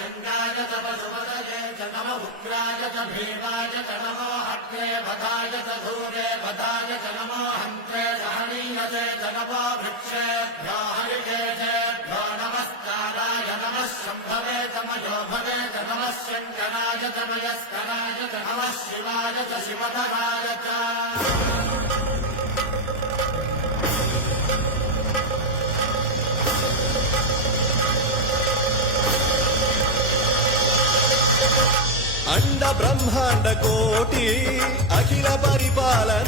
शङ्गाय च पशुपतये च नम उग्राय च भीमाय च नमो अग्ने भदाय च धूरे भदाय च नमो हन्त्रे सहनीयते च नमो वृक्षेभ्यो हरिकेशेभ्यो नमस्काराय नमः शम्भवे च मयोभवे च नमः शङ्कराय च मयस्कराय च नमः शिवाय च शिवधराय च अंड ब्रह्मांड कोटि अखिल परिपालन